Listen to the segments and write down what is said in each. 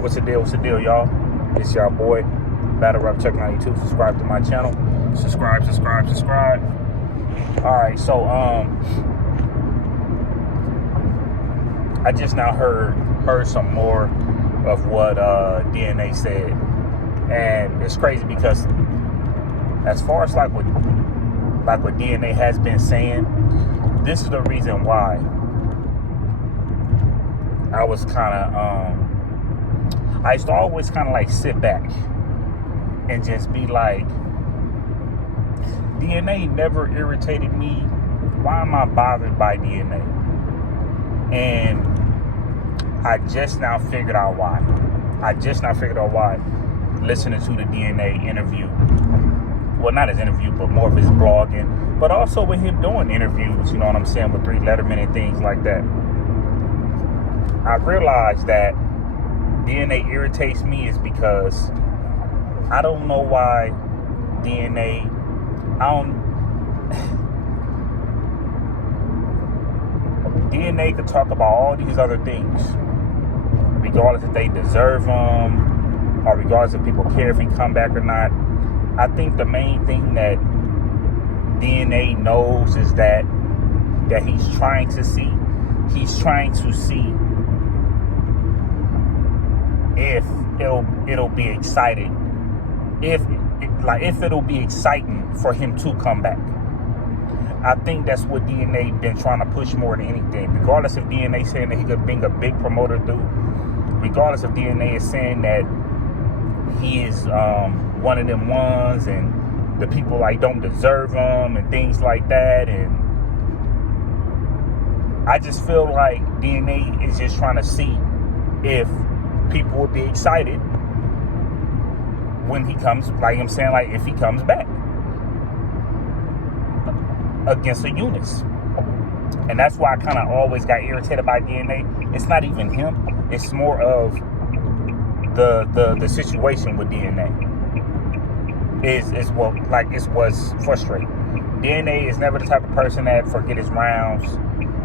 What's the deal? What's the deal, y'all? It's your boy, Battle Rap Chuck 92. Subscribe to my channel. Subscribe. All right, so I just now heard some more of what DNA said, and it's crazy because as far as like what DNA has been saying, this is the reason why I was kind of I used to always kind of like sit back and just be like, DNA never irritated me. Why am I bothered by DNA? And I just now figured out why. Listening to the DNA interview. Well, not his interview, but more of his blogging. But also with him doing interviews, you know what I'm saying, with 3 Letterman and things like that. I realized that DNA irritates me is because I don't know why DNA, DNA could talk about all these other things, regardless if they deserve them, or regardless if people care if he come back or not. I think the main thing that DNA knows is that he's trying to see if it'll be exciting, if it'll be exciting for him to come back. I think that's what DNA been trying to push more than anything. Regardless if DNA saying that he could bring a big promoter through, regardless if DNA is saying that he is one of them ones and the people like don't deserve him and things like that. And I just feel like DNA is just trying to see if people will be excited when he comes, like I'm saying, like if he comes back against a Eunice. And that's why I kind of always got irritated by DNA. It's not even him. It's more of the situation with DNA. Is what's frustrating. DNA is never the type of person that forget his rounds.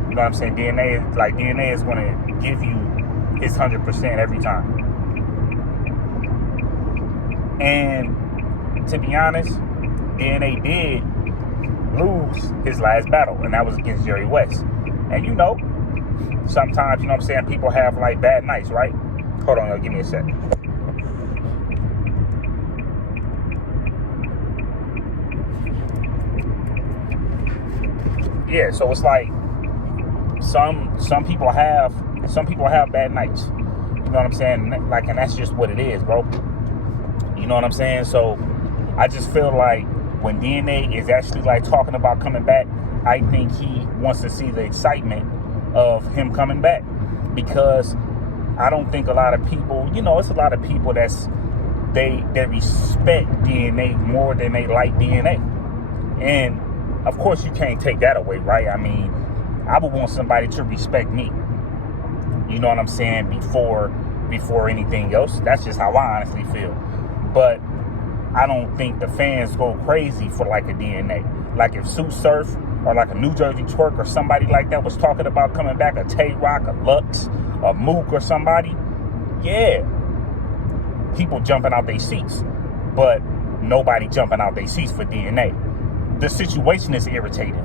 You know what I'm saying? DNA is going to give you his 100% every time. And to be honest, DNA did lose his last battle, and that was against Jerry West. And sometimes, you know what I'm saying, people have like bad nights, right? Hold on, give me a sec. Yeah, so it's like some people have bad nights. You know what I'm saying? Like, and that's just what it is, bro. You know what I'm saying? So I just feel like when DNA is actually like talking about coming back, I think he wants to see the excitement of him coming back, because I don't think a lot of people, it's a lot of people they respect DNA more than they like DNA. And of course you can't take that away, right? I mean, I would want somebody to respect me, you know what I'm saying, before anything else. That's just how I honestly feel. But I don't think the fans go crazy for like a DNA. Like if Sue Surf or like a New Jersey Twerk or somebody like that was talking about coming back, a Tay-Rock, a Lux, a Mook or somebody, yeah, people jumping out their seats. But nobody jumping out their seats for DNA. The situation is irritating,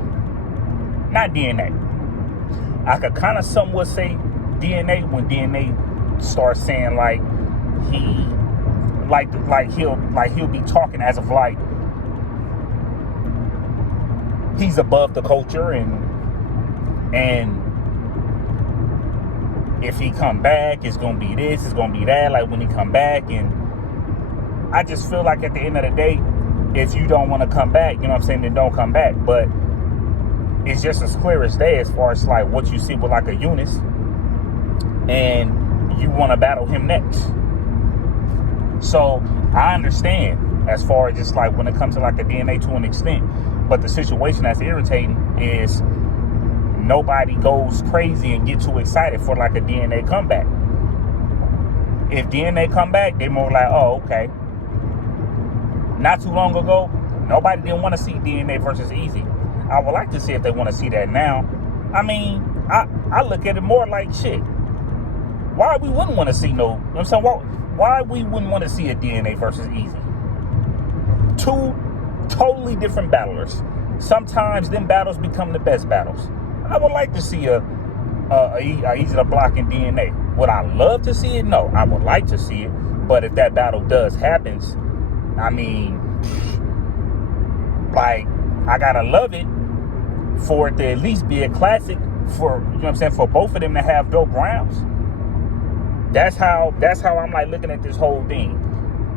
not DNA. I could kind of somewhat say DNA when DNA starts saying like he'll be talking as of like he's above the culture, and if he come back, it's gonna be this, it's gonna be that. Like when he come back, and I just feel like at the end of the day, if you don't want to come back, you know what I'm saying, then don't come back. But it's just as clear as day as far as like what you see with like a Eunice, and you want to battle him next. So I understand as far as just like when it comes to like a DNA to an extent, but the situation that's irritating is nobody goes crazy and get too excited for like a DNA comeback. If DNA come back, they're more like, oh, okay. Not too long ago, nobody didn't want to see DNA versus Easy. I would like to see if they want to see that now. I mean, I look at it more like shit. why we wouldn't want to see no, you know what I'm saying? Why we wouldn't want to see a DNA versus Easy? Two totally different battlers. Sometimes them battles become the best battles. I would like to see a Easy to Block in DNA. Would I love to see it? No, I would like to see it. But if that battle does happens, I mean, like, I gotta love it for it to at least be a classic for, you know what I'm saying, for both of them to have dope rounds. That's how I'm like looking at this whole thing.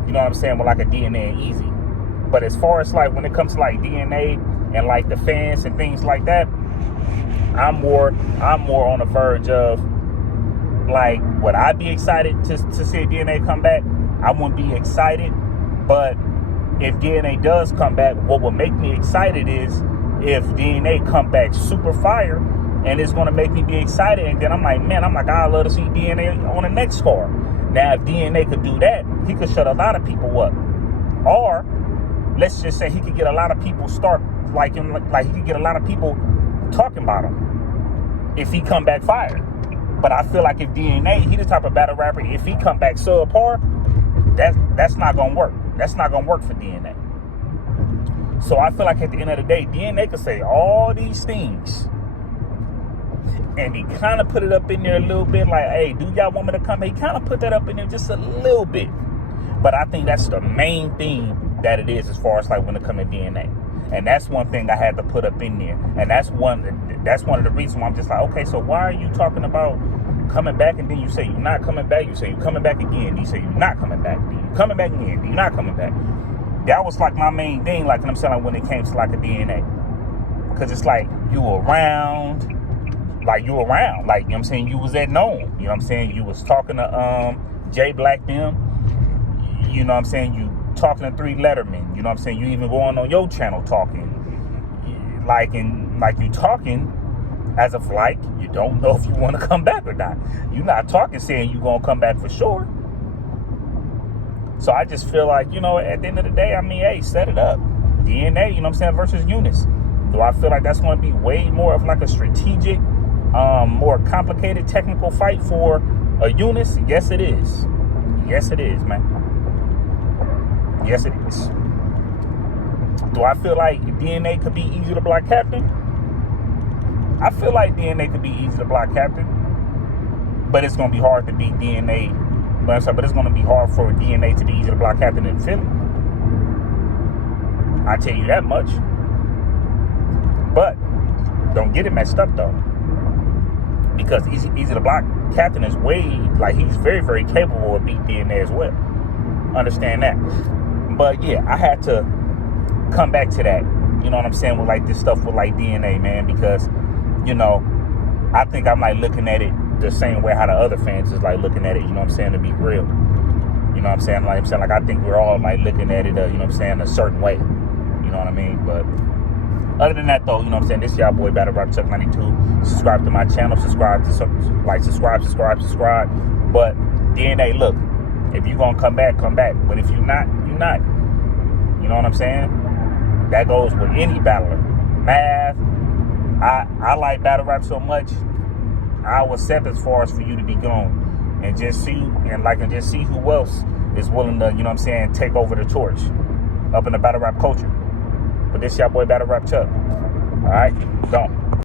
You know what I'm saying, with like a DNA and Easy. But as far as like when it comes to like DNA and like the fans and things like that, I'm more on the verge of like, would I be excited to see DNA come back? I wouldn't be excited, but if DNA does come back, what will make me excited is if DNA come back super fire, and it's going to make me be excited. And then I'm like, I love to see DNA on the next card. Now, if DNA could do that, he could shut a lot of people up. Or let's just say he could get a lot of people like he could get a lot of people talking about him if he come back fire. But I feel like if DNA, he the type of battle rapper, if he come back subpar, that's not gonna work. That's not gonna work for DNA. So I feel like at the end of the day, DNA could say all these things, and he kind of put it up in there a little bit, like, hey, do y'all want me to come? He kind of put that up in there just a little bit. But I think that's the main thing that it is as far as like when it comes to DNA. And that's one thing I had to put up in there. And that's one of the reasons why I'm just like, okay, so why are you talking about coming back, and then you say you're not coming back, you say you're coming back again, you say you're not coming back, then you're coming back again, then you're not coming back. That was like my main thing, like, I'm saying, like, when it came to like a DNA. Because it's like you were around, like, you know what I'm saying, you was at known, you know what I'm saying, you was talking to Jay Black them, you know what I'm saying, you talking to 3 Letterman, you know what I'm saying, you even going on your channel talking, you talking as of like you don't know if you want to come back or not. You're not talking saying you're gonna come back for sure. So I just feel like, you know, at the end of the day, I mean, hey, set it up. DNA, you know what I'm saying, versus Eunice. Do I feel like that's going to be way more of like a strategic, more complicated technical fight for a Eunice? Yes, it is. Yes, it is, man. Yes, it is. Do I feel like DNA could be Easy to Block Captain? I feel like DNA could be Easy to Block Captain, but it's going to be hard to beat DNA. But it's going to be hard for DNA to be Easy to Block Captain in Philly. I tell you that much. But don't get it messed up though, because Easy to Block Captain is way, like, he's very, very capable of beating DNA as well. Understand that. But yeah, I had to come back to that. You know what I'm saying, with like this stuff with like DNA, man, because, you know, I think I'm like looking at it the same way how the other fans is like looking at it, you know what I'm saying, to be real. You know what I'm saying? Like I think we're all like looking at it, you know what I'm saying, a certain way. You know what I mean? But other than that though, you know what I'm saying, this y'all boy Battle Rap Chuck 92. Subscribe to my channel, subscribe. But DNA, look, if you gonna come back, come back. But if you're not, you're not. You know what I'm saying? That goes with any battler. Math. I like battle rap so much, I will accept as far as for you to be gone and just see who else is willing to, you know what I'm saying, take over the torch up in the battle rap culture. But this y'all boy Battle Rap Chuck. Alright, don't.